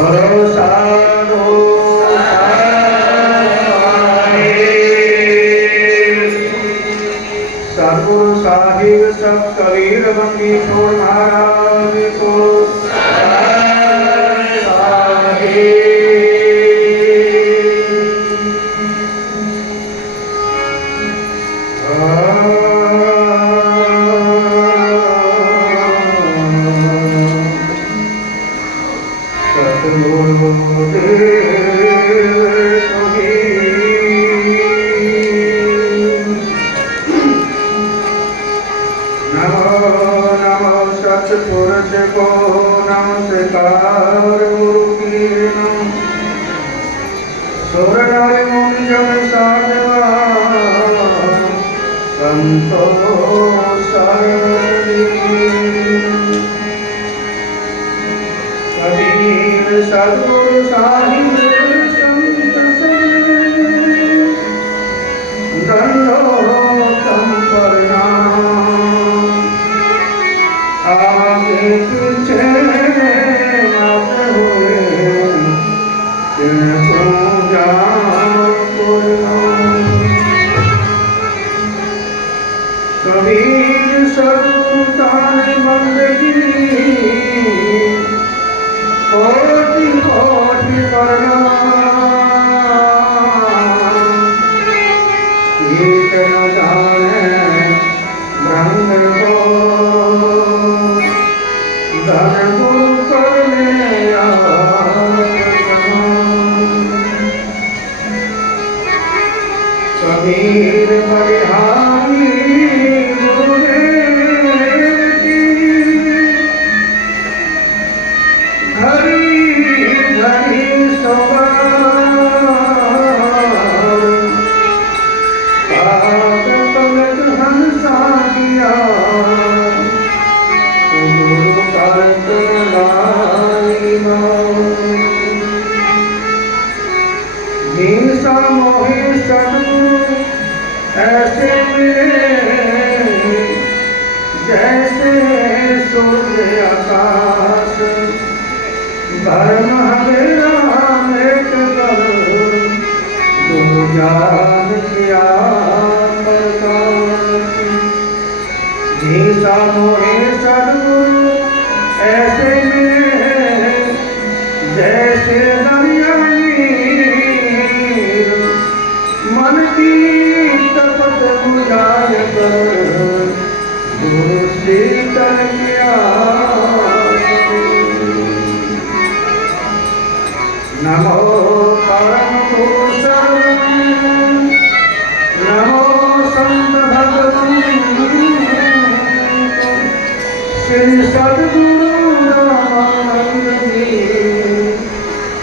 सतगुरु साहिब सब कबीर बंदी छोड़ महाराज को सतपुरुष को नमस्कार गुरु की सुर नारी मुनि जन साधवा संतो कबीर सतगुरु साहिब संत दंडोतम प्रणाम आगे पीछे मत हुए तिनको कबीर सतगुरु बंदगी कोटि कोटि प्रणाम एक न जाने ब्रह्म को धन गुरु करने कबीर बलिहारी ऐसे मिले जैसे सूर्य आकाश धर्म हमेरा मेट कर गुरु ज्ञान किया प्रकाश मोहे सद्गुरु ऐसे मिले जैसे दरिया मन की तपत बुझाय कर गुरु शीतल किया नमो परम भूषण नमो संत भगवान श्री सद्गुरु रामानंद जी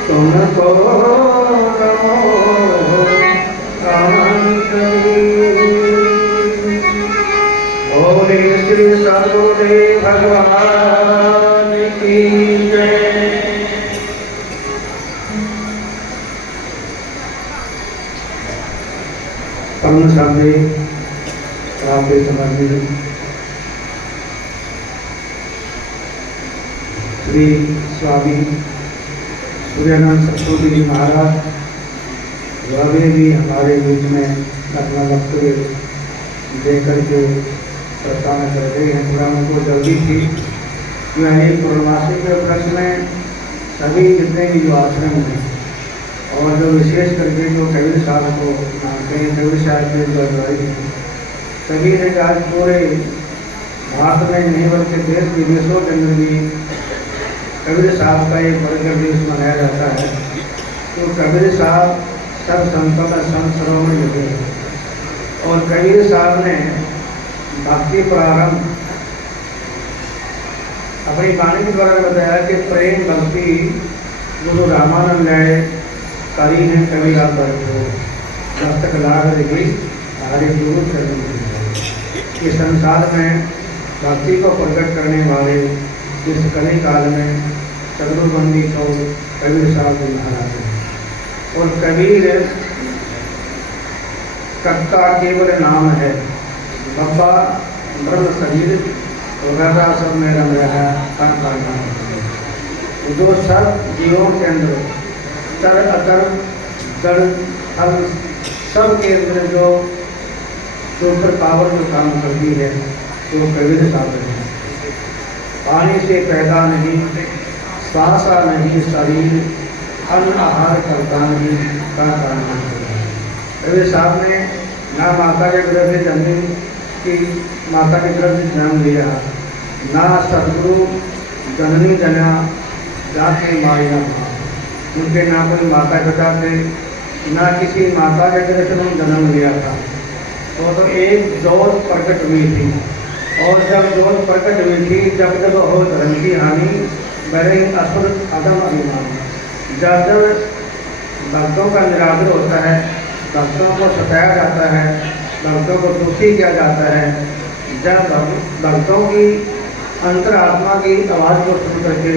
तुमको नमो बोले श्री सद्गुरुदेव भगवान की जय। परम सामने आपके समझ श्री स्वामी सूर्यानंद सतगुरु जी महाराज अभी भी हमारे बीच में अपना वक्तव्य दे करके प्रस्थान कर गए हैं। थोड़ा उनको जल्दी थी कि एक पूर्णमासी के प्रश्न में सभी जितने भी जो आश्रम हैं और जो विशेष करके जो कबीर साहब को मानते हैं, कबीर साहब के जो अगुवाई हैं, सभी ने आज पूरे भारत में नहीं बल्कि देश विदेशों के अंदर भी कबीर साहब का एक बरगद दिवस मनाया जाता है। तो कबीर साहब सब संतों का संत सरोवर लगे और कबीर साहब ने भक्ति प्रारंभ अपनी वाणी के द्वारा बताया कि प्रेम भक्ति गुरु रामानंद ने करी है कबीरा पर दस्तक लाग रही हमारे गुरु चरण इस संसार में भक्ति को प्रकट करने वाले इस कली काल में सदगुरु बंदी को कबीर साहब को महाराज है। और कबीर कर्ता केवल नाम है, बाबा ब्रह्म शरीर और सब में रम रहा है। जो सब जीवों के अंदर तर अतर जड़ हर सब के अंदर जो सुपर पावर जो काम करती है वो कबीर साधन है। पानी से पैदा नहीं, श्वासा नहीं शरीर, अन्न आहार करता नहीं का कारण है। कबीर साहब ने ना माता के गर्भ से जन्मी की माता के गर्भ से जन्म लिया, ना सदगुरु जननी जना जाके माया माँ, उनके ना कोई माता पिता थे, ना किसी माता के गर्भ से उन्होंने जन्म लिया था। तो एक जोत प्रकट हुई थी, और जब जोत प्रकट हुई थी जब जब हो धर्म की हानि बड़े असुर अदम अभिमान। जब जब भक्तों का निरादर होता है, भक्तों को सताया जाता है, भक्तों को दुखी किया जाता है, जब भक्तों की अंतरात्मा की आवाज़ को सुन करके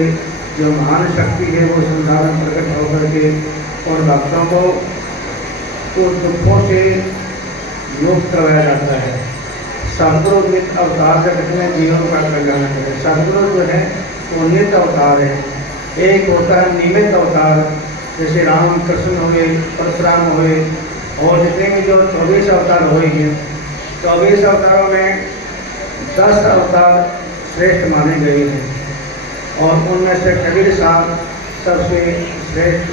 जो महान शक्ति है वो संसार में प्रकट होकर के और भक्तों को उस दुखों से मुक्त करवाया जाता है। सदगुरु नित्य अवतार जगत में जीवन का कल्याण करे। सदगुरु जो है वो नित्य अवतार है। एक होता है निमित्त अवतार, जैसे राम कृष्ण हुए, परशुराम हुए, और जितने भी जो 24 अवतार हुए हैं, 24 अवतारों में 10 अवतार श्रेष्ठ माने गए हैं, और उनमें से कबीर साहब सबसे श्रेष्ठ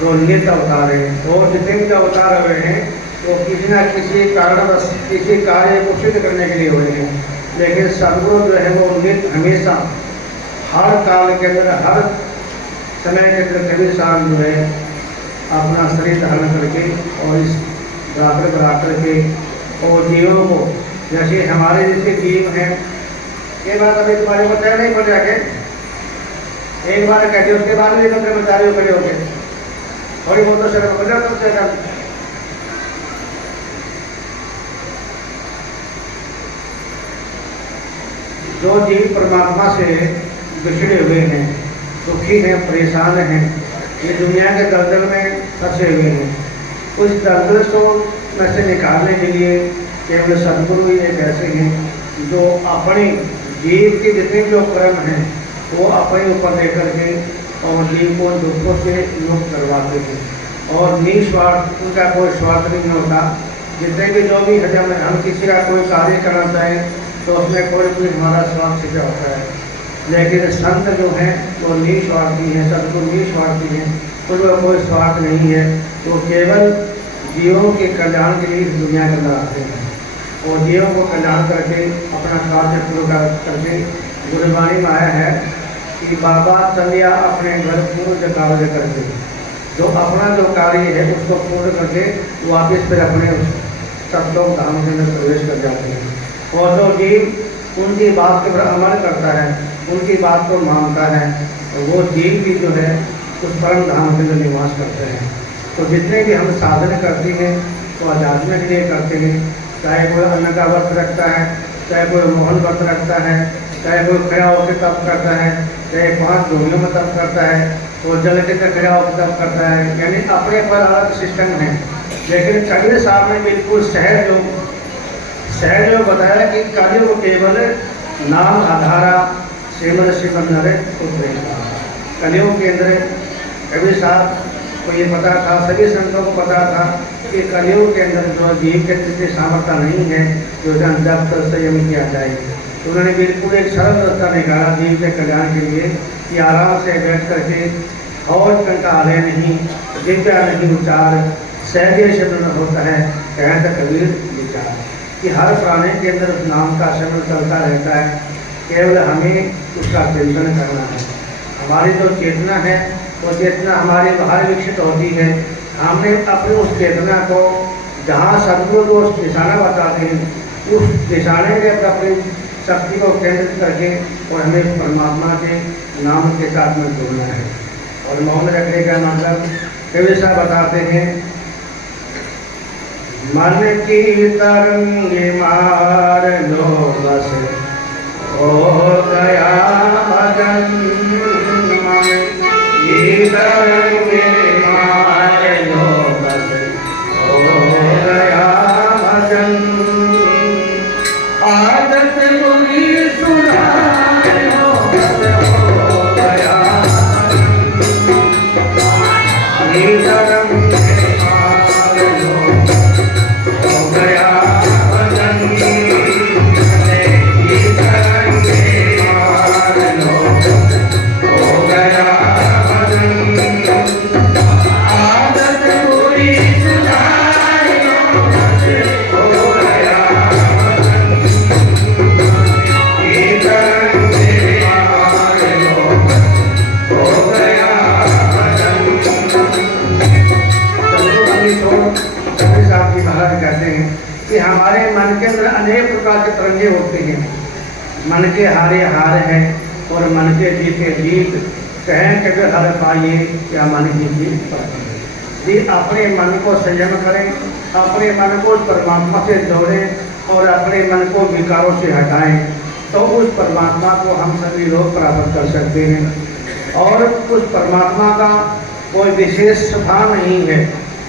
जो नित्य अवतार है। और जितने भी जो अवतार हुए हैं वो किसी न किसी कारणवश किसी कार्य को सिद्ध करने के लिए हुए हैं, लेकिन सदगुरु जो है वो नित्य हमेशा हर काल के अंदर हर समय के अंदर कबीर साहब जो है अपना शरीर धारण करके और इस रात्र पर आकर के और जीवों को, जैसे हमारे जैसे जीव हैं, ये बात अभी तुम्हारे को तय नहीं पड़ जाके एक बार कहते उसके बाद भी मतलब बता रहे हो खड़े होके थोड़ी बहुत तो शर्म बजा तुम जो जीव परमात्मा से बिछड़े हुए हैं, दुखी हैं, परेशान हैं, ये दुनिया के दलदल में फंसे हुए हैं, उस दलदल को में से निकालने के लिए केवल सदगुरु ही एक ऐसे हैं जो अपने जीव के जितने जो कर्म हैं वो अपने ऊपर लेकर के और जीव को दुखों से मुक्त करवाते हैं, और निस्वार्थ, उनका कोई स्वार्थ नहीं होता। जितने भी जो भी हम किसी का कोई कार्य करना चाहें तो उसमें कोई हमारा स्वार्थ छिपा होता है, लेकिन संत जो हैं वो निस्वार्थी हैं, सदगुरु निस्वार्थी हैं, उनका कोई स्वार्थ नहीं है, वो केवल जीवों के कल्याण के लिए इस दुनिया के अंदर आते हैं और जीवों को कल्याण करके अपना कार्य पूरा करके गुरुवाणी में आया है कि बाबा चलिया अपने घर पूर्ण कार्य करके, जो अपना जो कार्य है उसको पूर्ण करके वापस फिर अपने सतलोक धाम के अंदर प्रवेश कर जाते हैं। और जो जीव उनकी बात के ऊपर अमल करता है, उनकी बात को मानता है, तो वो जीव भी जो है उस परम धाम के अंदर निवास करते हैं। तो जितने भी हम साधन करते हैं तो आध्यात्म के लिए करते हैं, चाहे कोई अन्न का व्रत रखता है, चाहे कोई मोहन व्रत रखता है, चाहे कोई खड़ा होकर तप करता है, चाहे 5 धोनियों में तप करता है, वो जल के अंदर खड़ा होकर तप करता है, यानी अपने पर अलग सिस्टम है। लेकिन कबीर साहब ने बिल्कुल सहज जो बताया कि कार्य को केवल नाम आधारा श्रीमद श्रीमद नरे कलियों के अंदर कबीर साहब को ये पता था, सभी संतों को पता था कि कलियों के अंदर जो जीव के इतनी सामर्थ्य नहीं है जो जब तक संयम किया जाए। तो उन्होंने बिल्कुल एक सरल रास्ता निकाला जीव के कल्याण के लिए कि आराम से बैठ करके और कंटाले नहीं, दिव्या नहीं उच्चार, सहज शब्द होता है कहता कबीर विचार, कि हर प्राणी के अंदर उस नाम का शब्द चलता रहता है, केवल हमें उसका चिंतन करना है। हमारी जो चेतना है वो चेतना हमारे बाहर विकसित होती है, हमने अपनी उस चेतना को जहाँ सदगुरु को उस निशाना बताते हैं उस निशाने के अपनी शक्ति को केंद्रित करके और हमें परमात्मा के नाम के साथ में जुड़ना है। और मौन रखने का मतलब कबीर साहब बताते हैं, मन की तरंगे मार लो बस हो गया मगन, मन की तरंगे मार लो बस हो गया मगन, आदत बुरी सुना लो बस हो गया मगन। मन के अंदर अनेक प्रकार के तरंगे होते हैं। मन के हारे हार है और मन के जीते जीत, कहें कि हर पाइए या मन की जीत पाइए। जी अपने मन को संयम करें, अपने मन को परमात्मा से जोड़ें और अपने मन को विकारों से हटाएं, तो उस परमात्मा को हम सभी लोग प्राप्त कर सकते हैं। और उस परमात्मा का कोई विशेष स्थान नहीं है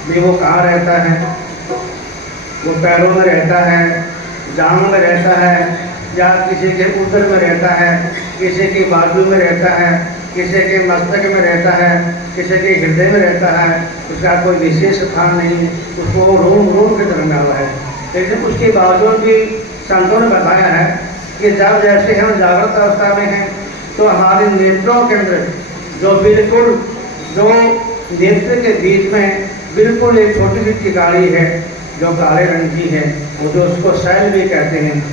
कि वो कहाँ रहता है। वो पैरों में रहता है, जांघों में रहता है, या किसी के उदर में रहता है, किसी की बाजू में रहता है, किसी के मस्तक में रहता है, किसी के हृदय में रहता है। उसका कोई विशेष स्थान नहीं, उसको रोम रोम के तरह डाला है। लेकिन उसके बावजूद भी संतों ने बताया है कि जब जैसे हम जागृत अवस्था में हैं तो हमारे नेत्रों के अंदर जो नेत्र के बीच में बिल्कुल एक छोटी सी चिगाड़ी है जो काले रंग की है, वो जो उसको शैल भी कहते हैं।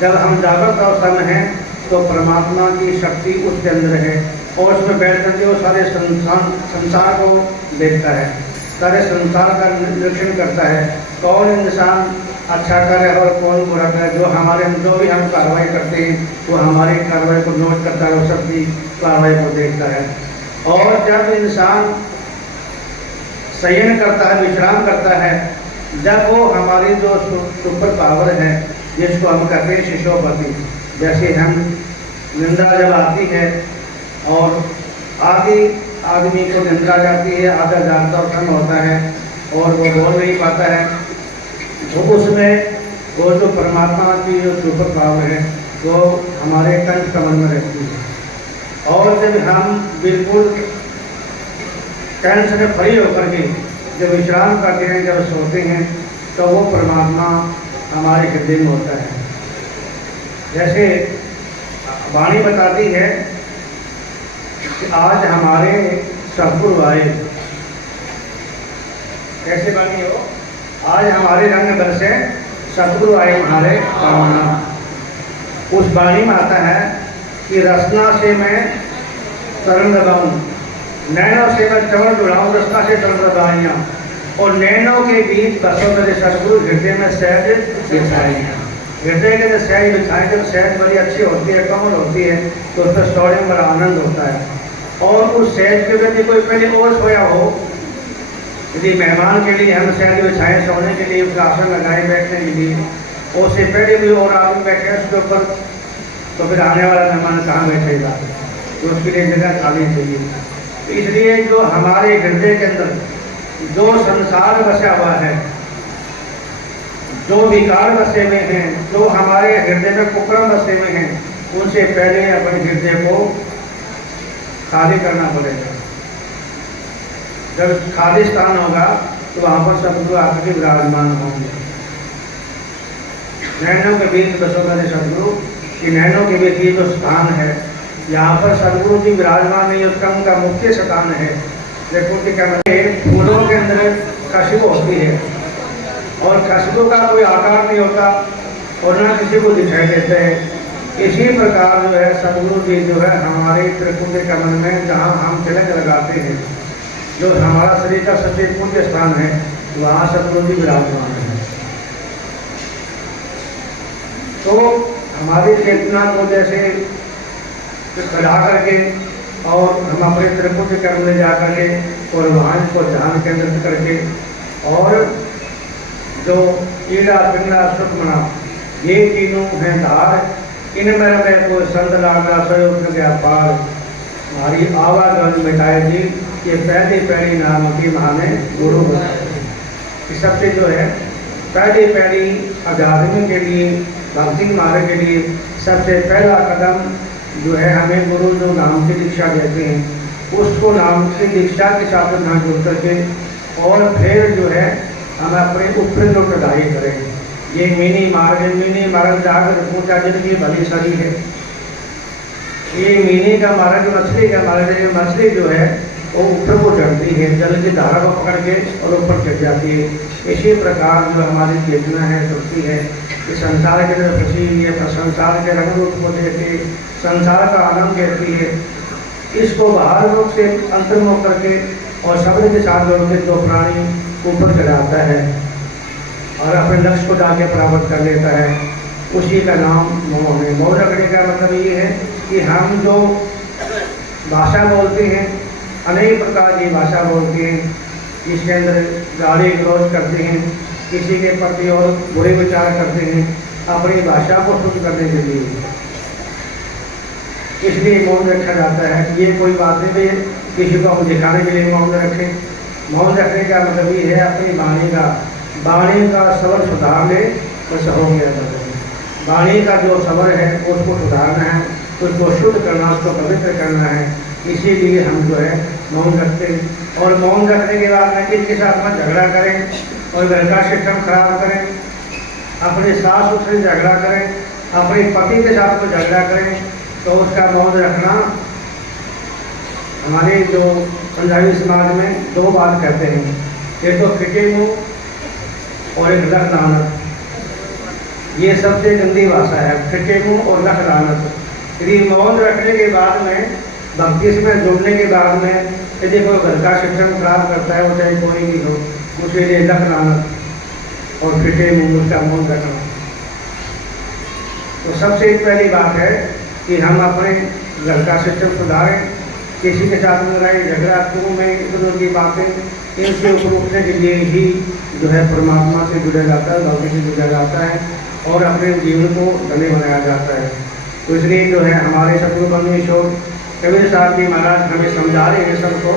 जब हम जागृत अवस्था में हैं तो परमात्मा की शक्ति उसके अंदर है और उसमें बैठ करके वो सारे संसार को देखता है, सारे संसार का निरीक्षण करता है। कौन इंसान अच्छा करे और कौन बुरा करे, जो भी हम कार्रवाई करते हैं वो हमारी कार्रवाई को नोट करता है, वो सबकी कार्रवाई को देखता है। और जब इंसान शयन करता है, विश्राम करता है, जब वो हमारी जो सुपर पावर है जिसको हम कहते हैं शिशोपति, जैसे हम निंदा जब आती है और आदमी को निंदा जाती है, आधा जानता उत्पन्न होता है और वो बोल नहीं पाता है, तो उसमें वो जो परमात्मा की जो सुपर पावर है वो हमारे कंठ कमल में रहती है। और जब हम बिल्कुल टेंशन से फ्री होकर के जब विश्राम करते हैं, जब सोते हैं, तो वो परमात्मा हमारे हृदय में होता है। जैसे वाणी बताती है कि आज हमारे सदगुरु आए, कैसे वाणी हो, आज हमारे रंग बरसे सदगुरु आए हमारे पावना। उस वाणी में आता है कि रसना से मैं चरण दबाऊं, नैनों से मैं चरण जुड़ाऊं, रसना से चरण दबाइयाँ, और नैनों के बीच बसों मेरे सदगुरु हृदय में सहज बिछाइयाँ। हृदय के अंदर सहज बिछाएँ, जब सहज बड़ी अच्छी होती है, कमल होती है, तो उसमें सोने में बड़ा आनंद होता है। और उस सहज के प्रति कोई पहले और सोया हो, यदि मेहमान के लिए हम सहज बिछाएँ सोने के लिए, उसका आसन लगाए बैठने के लिए, और उससे पहले भी और आदमी बैठे उसके ऊपर, तो फिर आने वाला मेहमान कहाँ बैठेगा, तो उसके लिए जगह खाली चाहिए। इसलिए जो हमारे हृदय के अंदर जो संसार बसा हुआ है, जो विकार बसे हुए हैं, जो हमारे हृदय में कुकर्म बसे हुए हैं, उनसे पहले अपने हृदय को खाली करना पड़ेगा। जब खाली स्थान होगा तो वहाँ पर सदगुरु आकर के विराजमान होंगे। नैनों के बीच बसो मेरे सदगुरु, कि नैनों के बीच ये जो स्थान है, यहाँ पर सदगुरु जी विराजमान नहीं, उसका उनका मुख्य स्थान है। देखो कि क्या फूलों के अंदर खुशबू होती है और खुशबू का कोई आकार नहीं होता और न किसी को दिखाई देते हैं। इसी प्रकार जो है सदगुरु जी जो है हमारे त्रिपुटी कमल में, जहाँ हम तिलक लगाते हैं, जो हमारा शरीर का सबसे पूज्य स्थान है, वहाँ सदगुरु जी विराजमान है। तो हमारी चेतना को जैसे खड़ा करके और हम अपने त्रिपुटी कमल में जा करके और वहाँ को ध्यान केंद्रित करके, और जो ईड़ा पिंगला सुखमना ये तीनों हैं धार, इनमें मैं कोई संत लागा सहयोग गया पार, हमारी आवागमन मिटाए जी, ये पहली पहली नाम की महाने गुरु बताए। सबसे जो है पहली आध्यात्म के लिए, भक्ति मार्ग के लिए सबसे पहला कदम जो है, हमें गुरु जो नाम की दीक्षा देते हैं, उसको नाम की दीक्षा के साथ ना जुड़ करके और फिर जो है हम अपने ऊपर जो चढ़ाई करें। ये मिनी मार्ग जाकर पूछा जिनकी भली सरी है, ये मिनी का मार्ग, मछली का मार्ग है। मछली जो है वो ऊपर को चढ़ती है, जल की धारा को पकड़ के और ऊपर चढ़ जाती है। इसी प्रकार जो हमारी चेतना है, शक्ति है, कि संसार के अंदर फंसी हुई है, संसार के रंग रूप को देख के संसार का आनंद लेती है। इसको बाहर रूप से अंतर्मुख करके और शब्द के साथ जोड़ के जो प्राणी ऊपर चढ़ाता है, और अपने लक्ष्य को जाके प्राप्त कर लेता है, उसी का नाम मोह है। मोह रखने का मतलब ये है कि हम जो भाषा बोलते हैं, अनेक प्रकार की भाषा बोलते हैं, जिसके अंदर गाली गलौज करते हैं, किसी के प्रति और बुरे विचार करते हैं, अपनी भाषा को शुद्ध करने के लिए, इसलिए मौन रखा जाता है। ये कोई बात नहीं है किसी को हम दिखाने के लिए मौन रखें। मौन रखने का मतलब ये है अपनी वाणी का स्वर सुधार ले, बस हो गया। वाणी का जो स्वर है उसको सुधारना है, उसको शुद्ध करना, उसको पवित्र करना है। इसीलिए हम जो है मौन रखते हैं। और मौन रखने के बाद में किसके साथ में झगड़ा करें और घर का सिस्टम खराब करें, अपने सास ससुर से झगड़ा करें, अपने पति के साथ में झगड़ा करें, तो उसका मौन रखना हमारे जो पंजाबी समाज में दो बात कहते हैं, एक तो फिटे मुँह और एक लख लानत। ये सबसे गंदी भाषा है, फिटे मुँह और लख लानत। यदि मौन रखने के बाद में, भक्ति में जुड़ने के बाद में यदि कोई घर का सिस्टम खराब करता है, वो चाहे कोई भी हो, उसे लिए लख लानत और फिटे मुँह, उसका मौन रखना। तो सबसे पहली बात है कि हम अपने घर का सिस्टम सुधारें। किसी के साथ में लड़ाई झगड़ा क्यों में इधर की बातें, इनसे ऊपर उठने के लिए ही जो है परमात्मा से जुड़ा जाता है, भक्ति से जुड़ा जाता है और अपने जीवन को धन्य बनाया जाता है। तो इसलिए जो है हमारे सतगुरु ब्रह्मेश्वर कबीर साहब जी महाराज हमें समझा रहे हैं सबको